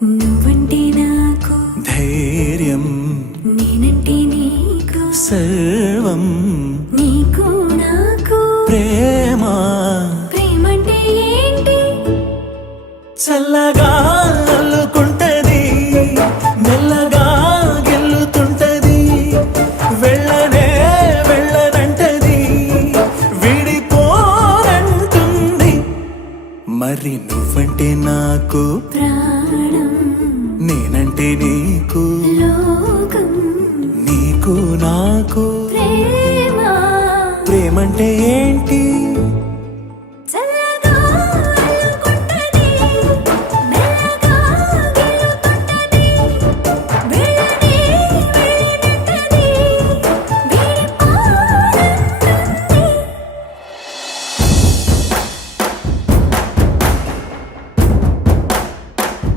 నువ్వంటే నాకు ధైర్యం, నేనంటే నీకు సర్వం, నీకు నాకు ప్రేమ. ప్రేమంటే ఏంటి? చల్లగా అల్లుకుంటది, మెల్లగా గెల్లుతుంటది, వెళ్ళనే వెళ్ళనంటది, విడిపోనంటుంది. మరి నువ్వంటే నాకు ప్రాణం, నేనంటే నీకు లోకం, నీకు నాకు ప్రేమ. ప్రేమంటే ఏంటి?